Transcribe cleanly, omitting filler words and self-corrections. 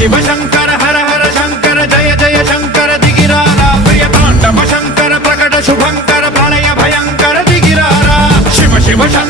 शिव शंकर हर हर शंकर जय जय शंकर दिगिरारा प्रिय तांडव शंकर प्रकट शुभंकर प्रलय भयंकर दिगिरारा शिव शिव शंकर